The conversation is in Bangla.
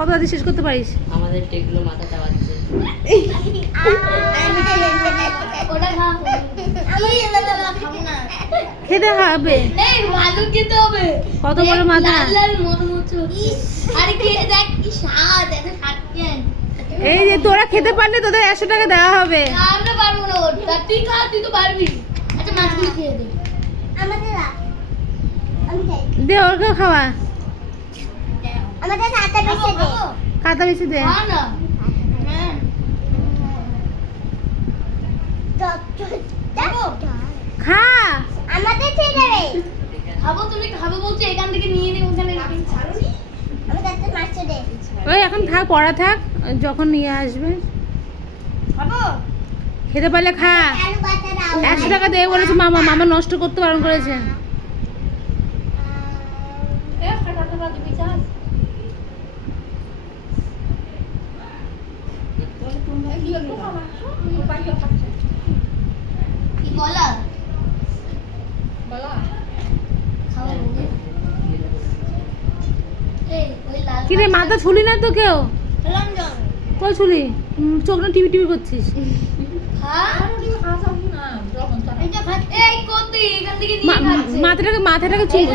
কত তাড়াতাড়ি শেষ করতে পারিস? আমাদের টেকলো মাথা না খেতে হবে। এই খেতে হবে। কত বড় মাথা? লাল লাল মরমচো আরে খেয়ে দেখ কি স্বাদ এত খাচ্ছেন এই যে তোরা খেতে পারলে তোদের একশো টাকা দেওয়া হবে। আমরা পারব না ওটা তুই খা তুই তো পারবি। আচ্ছা মাছগুলো খেয়ে দে। আমাদের আমি দে ওরকেও খাওয়া। আমাদের হাতে বেশি দে কাতা বেশি দে খা না হ্যাঁ খা আমাদের ছেড়ে রে খাব তুমি খাবে বলছো এখান থেকে নিয়ে নে ওখানে ওই এখন থাক পড়া থাক যখন নিয়ে আসবে খেতে পারলে খা একশো টাকা দেবে বলেছে মামা মামা নষ্ট করতে বারণ করেছে বলা কিরে মাথা ছুলি না তো কেউ? কই ছুলি? চোখ না টিভি টিভি করছিস। মাথাটাকে মাথাটাকে চুল